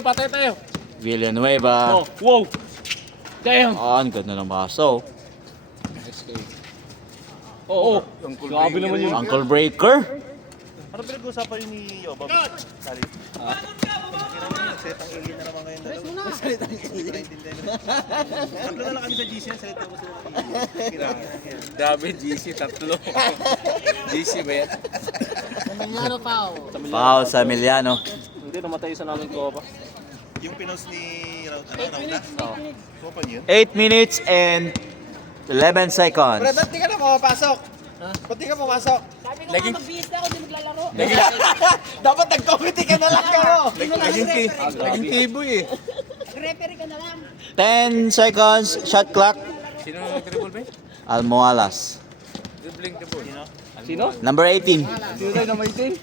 patay tayo. Villanueva. Oh, wow. Damn. Ang ganda ng baso. Oo. Grabe naman yun. Ankle breaker. Ano pinag-uusapan yun ni Yobab? Sali. Salitang alien na naman ngayon. Salitang alien. Tatlo na lang kami sa GC yan. Salitang ko sila. Dami, GC, tatlo. GC ba yan? Emiliano Pao. Pao sa Emiliano. Hindi, namatay sa namin ko pa. Yung pinos ni Rauda. Sopa niyo? 8 minutes and 11 seconds. Ba't di ka na pumapasok? Ba't di ka pumasok? Sabi ko nga magbihis na ako, hindi maglalaro. Dapat nag-committee ka na lang ka mo. Naging tiboy eh. Referee ka na lang. 10 seconds, shot clock. Sino nag-dribble ba? Almohalas. Dribbling the ball. Sino? Number 18. Sino tayo na maitin?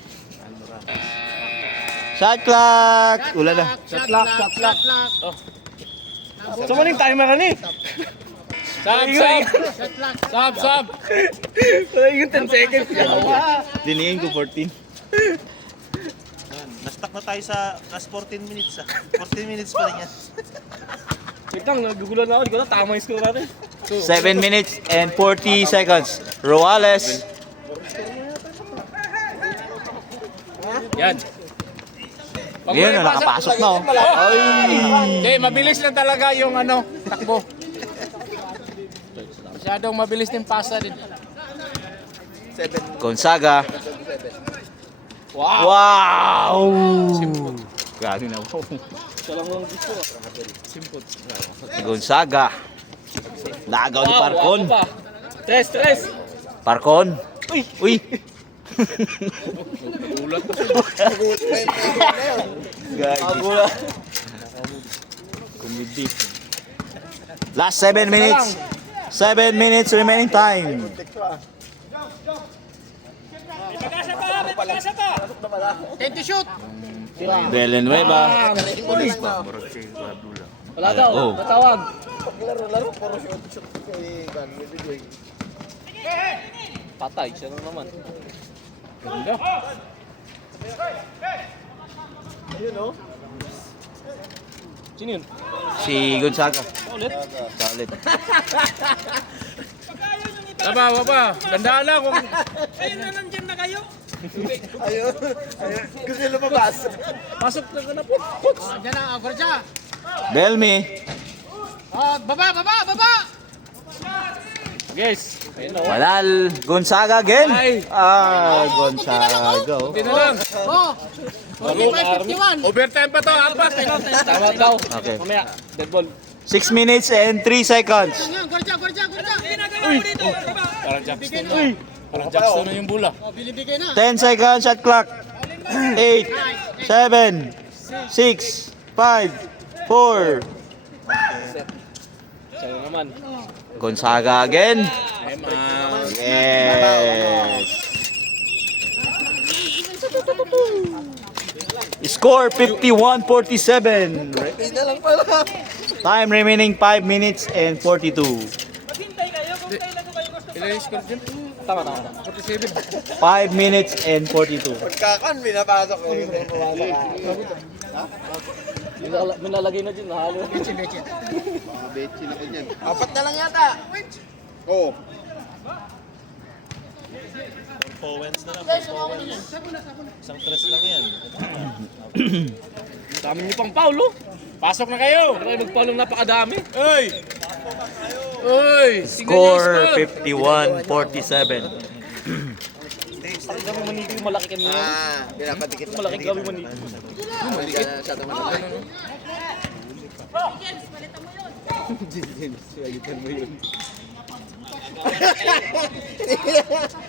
Shot clock. Wala na. Shot clock. Oh. So maning timer ka ni? Sab. Wala yung 10 seconds. Diningin ko 14. Na-stuck na tayo sa last 14 minutes. 14 minutes pa rin yan. Wait lang, nagugulan na ako. Hindi ko na tama yung score natin. 7 minutes and 40 seconds. Roales. Yan. Ngayon na nakapasok na oh. Okay, mabilis lang talaga yung takbo. Masyadong mabilis din pasa din. Gonzaga. Wow! Grabe na po. Ito lang ang gusto. Simple. Gonzaga. Lagaw ni Parcon. Tres. Parcon. Uy! Ulat ko. Gagi. Comedy. Last 7 minutes. 7 minutes remaining time. Time to shoot. Villanueva. Wala daw. Oh. Natawag. Laro, puro shoot kay Gan. Patay siya lang naman. Ganda. Ayun o. Sino yun? Si Gonzaga. Ulit? Ulit. Baba. Gandaan lang kung... Ayun na nandiyan na kayo. Ayun. Gusto yung lumabas. Pasok na ka na po. Oh, dyan na, Gwardiya. Belmi. Oh, baba. Guys, ayun na. Walal. Gonzaga again. Ay. Gonzaga. Hindi na lang. Oh, 45-51. Overtime pa to, apat. Tama daw. Okay. Mamaya, dead ball. 6 minutes and 3 seconds. Yan, Gwardiya. Parang Jackson. Parang Jackson na yung bola. Oh, binibigay na. 10 seconds, shot clock. 8, 7, 6, 5, 4. Sa'yo naman. Gonzaga again. Yes. Score 51-47. Hindi lang pala. Time remaining 5 minutes and 42. Ilan yung score dyan? Tama. 47. 5 minutes and 42. Pagkakan, binapasok ko. Hindi pumasok ka. May nalagay na dyan, nahalo. Mga betchin ako dyan. Apat na lang yata. Oo. Powens na lang. Isang tres lang yan. Dami niyo pang Paulo. Pasok na kayo. Para magpaulo napakadami. Uy! Score 51-47. Parang kami manito yung malaki kanina. Pinapadikit Yung malaki kami manito. Hindi ka na siya tumatay.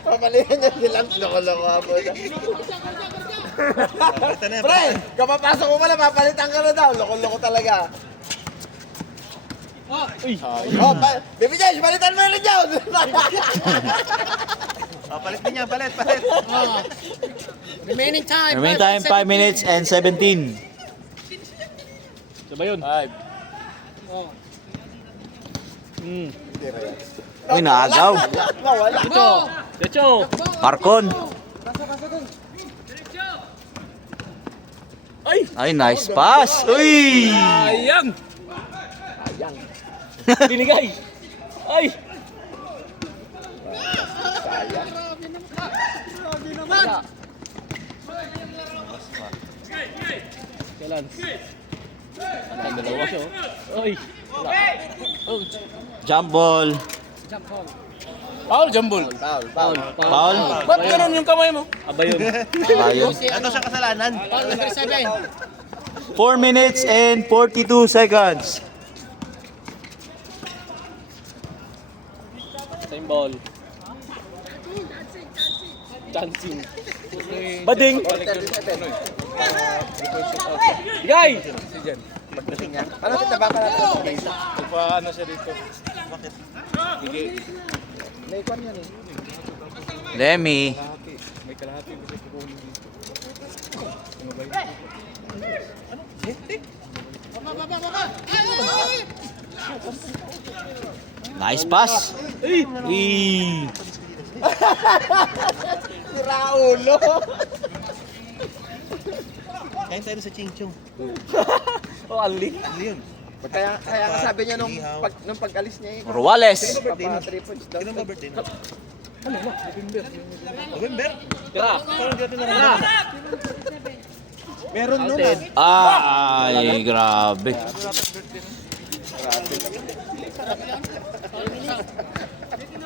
Papalihan niya silang loko-loko ako. Palitan na yan. Pre, kapapasok mo pala, papalitan ka na daw. Loko-loko talaga. Oh, Baby Josh, palitan mo na rin dyan! Palit din yan, palit. Oh. Remaining time. Remaining time 5 minutes and 17. Diba yun? 5. Uy, naagaw. Nawala. Decho! Parcon. Ay! Ay, nice pass. Uy! Sayang! Binigay! Ay! Kailan? Ang dalawa siya. Ay! Jump ball. Foul, jambol. Foul. Ba't ganun yung kamay mo? Aba yun. Ayun. Ito siya kasalanan. Foul number 7. 4 minutes and 42 seconds. Same ball. Chancing. Bading! Bigay! Ano kita baka natin? Paano siya dito? Bakit? Bigay. Lemmy. May kalahati kasi kukunin dito. Baba. Nice pass. Uy! Raulo! Kain tayo sa Ching Chong. Oh, Ali. Ano yun? Kaya kasabi niya nung pag-alis niya eh. Ruales. Papa 3 points daw. Kailan ba birthday mo? November? Tira! Parang dito na Tira! Meron nun ah. Ay, grabe.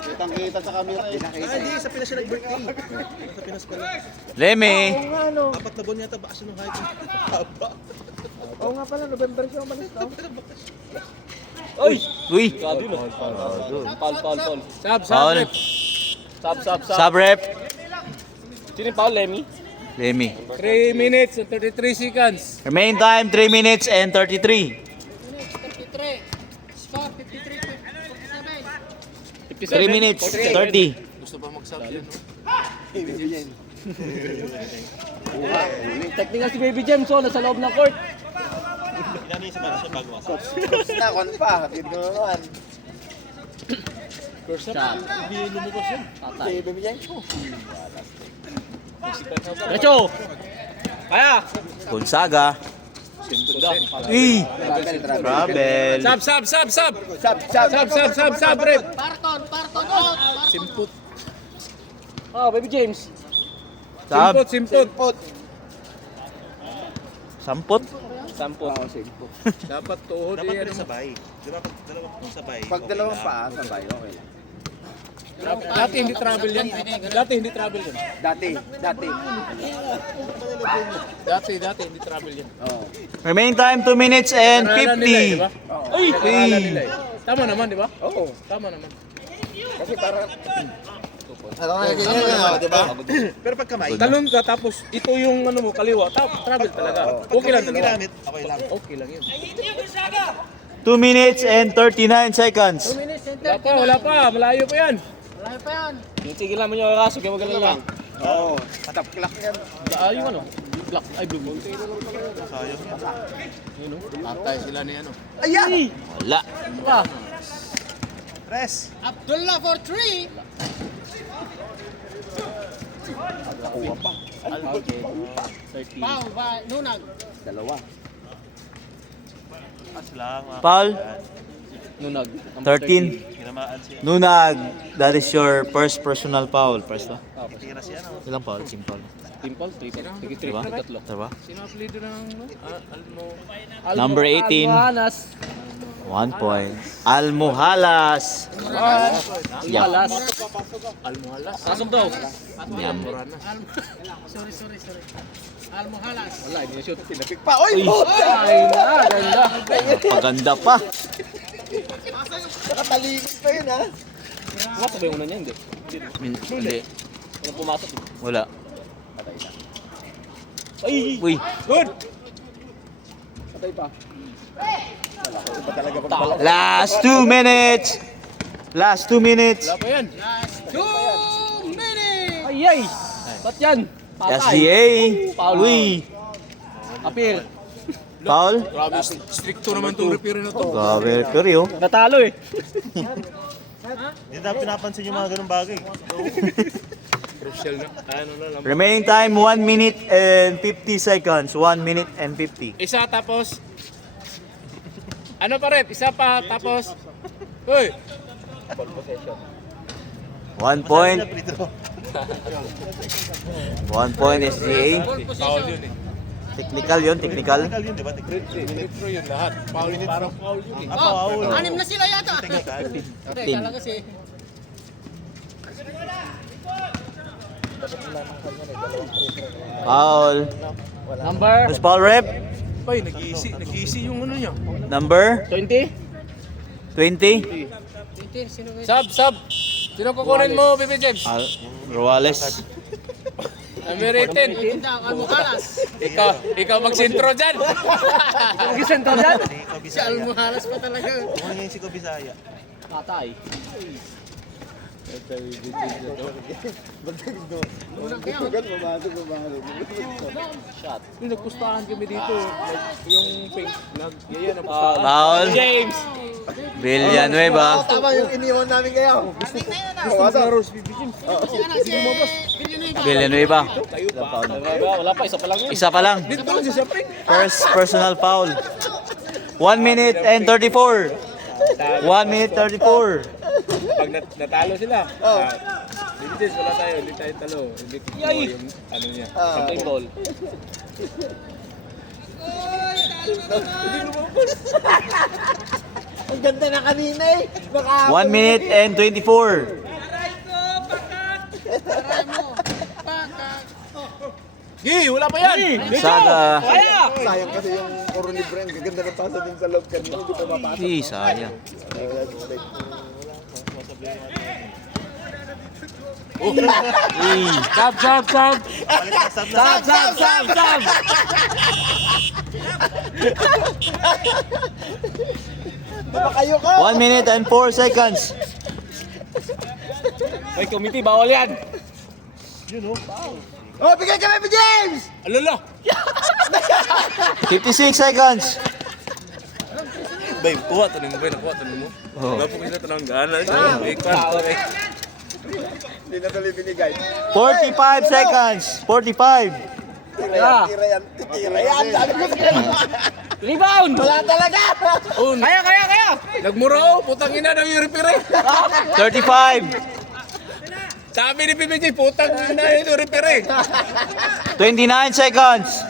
Kitang-kita sa camera eh. Hindi, sa Pinas siya nag-birthday. Sa Pinas pala. Lemmy. 4 na buwan yata baka siya nung hiking. Haba. Oo nga pala, November siya umalis daw. Oy! Uy. Gabi mo. Foul. Sab, Foul. rep. Sab. Sub rep. Sino yung foul, Lemmy? Lemmy. 3 minutes and 33 seconds. Remaining time 3 minutes and 33. 53. Score 53. 57. 3 minutes 30. Gusto pa mag-sub yan, no? Technical si Baby James, oh, nasa loob ng court. Inani sa mga siya bago masab. Na, kon pa. Dito ko naman. First up, hindi lumabas yun. Si Baby James ko. Gacho! Kaya! Gonzaga. Uy. Travel. Sab, rep. Parton out. Simput. Oh, Baby James. Sub. Simput. Sampot. Samput. Dapat tuhod Dapat eh. pala sabay. Di ba pag dalawa kung sabay? Pag dalawang paa, sabay, okay lang. Dati hindi travel yan. Dati hindi travel yan. Dati. Dati hindi travel yan. Oo. Remaining time 2 minutes and Pangalan nila, di ba? 50. Ay! Pangalan nila eh. Uy. Tama naman, di ba? Oo. Tama naman. Kasi parang... Ano nga ganyan, di ba? Pero pag kamay, Talon ka tapos ito yung ano mo kaliwa. Travel talaga. Okay lang yung dalawa. ginamit, okay lang. Okay lang yun. 2 minutes and 39 seconds. 2 minutes and 30. Wala pa. Malayo pa yan. Malayo pa yan. Sige lang mo yung kaso. Kaya magaling lang. Oo. Top clock yan. Yung ano? Black. Ay, blue moon. Sayang yan. Patay sila ni ano. Ay! Wala. Wala. Press! Abdullah for 3. Foul by Nunag. Dalawa. Pas lang. Foul. Nunag. 13. Ginamaan siya. Nunag. That is your first personal foul. First ba? Tira siya, no? Ilang foul? Team foul. Timpal. Sige, Diba? tatlo. Diba? Sino apelido ng Number 18. Almohanas. 1 point. Almohalas. Yeah. Almohalas. Kasong daw. Yum. Sorry. Almohalas. Wala, hindi na shoot. Tinapik Pa! Oy! Ay na, ganda. Paganda pa. Nakatalikod pa yun ha. Pumasok ba yung una niya? Hindi. Hindi. Walang pumasok. Wala. Ay! Uy. Good! Patay pa. Iba talaga pag Last 2 minutes. Last 2 minutes. Wala pa yan. Last 2 minutes. Ay! Ba't yan? SGA. Foul. Uy. Appeal. Foul. Grabe, stricto naman itong repair na to. Grabe. Pero Natalo eh. Hindi dapat pinapansin yung mga ganung bagay. Crucial na. Ano na lang. Remaining time 1 minute and 50 seconds. 1 minute and 50. Isa tapos. Ano pa rep? Isa pa tapos. Uy! 1 point. 1 point SGA. Foul yun eh. Technical yun, technical. Free throw yun lahat. Foul, parang foul yun eh. Oh, anim na sila yata. Hindi, kala kasi. Foul. Number? Who's foul rep? Bay, nag-easy yung ano niya. Number 20? 20. Sino ba? Sub. Sino kukunin mo, Bibi James? Ruales. Number 18. Tinda, Almohalas. Ikaw magsintro dyan. Magsintro dyan? Si Almohalas pa talaga. Ano yung si Bisaya? Tatay. Unang kaya. Shot. Yung nagpustahan kami dito. Yung pink. Nagyaya na pustahan. Foul. James! Villanueva. Tama yung iniwan namin kayo. Villanueva. Wala pa, isa pa lang yun. Isa pa lang. Dito lang siya pink. First personal foul. 1 minute and 34. 1 minute 34. Pag natalo sila. Bibi James, wala tayo. Hindi tayo talo. Hindi ko yung ano niya. Something goal. Ang ganda na kanina eh. 1 minute and 24. Gi, wala pa yan! Saga. Sayang kasi yung puro libre. Ang gaganda ng pasa din sa loob kanina. Hindi pa mapasok. Sayang. Sab! Kayo ka. 1 minute and 4 seconds. Ay, committee, bawal yan! Oh, bigyan kami ni James! Alala! 56 seconds. Bay, kuha, tanong mo, bay, nakuha, tanong mo. Oh. Wala po kita tanong gana. Hindi na tuloy binigay. 45 seconds. 45. Tira yan. Sabi ko sa'yo. Rebound! Wala talaga. Kaya! Nagmuro, putang ina ng Euripire. 35. Sabi ni PBJ, putang ina yung Euripire. 29 seconds.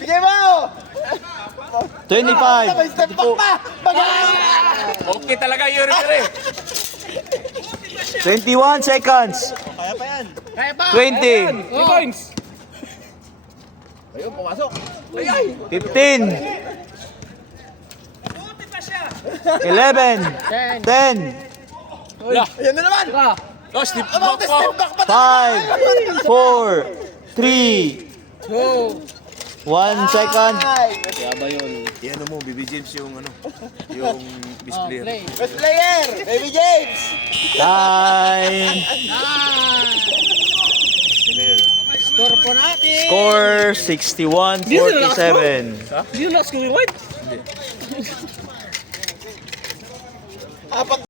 Sige mo. 25. Sabay step back pa. Okay talaga yung Euripire. 21 seconds. Kaya pa yan. Kaya pa. 20. 3 points. 15. 11. 10. Yan na naman. Oh, step back pa. 5. 4. 3. 1 second. Yan mo, Bibi James yung ano, yung best player. Play. Best player. Baby James. Time. Score po natin. Score 61-47. Hindi na last ko yung white. Apat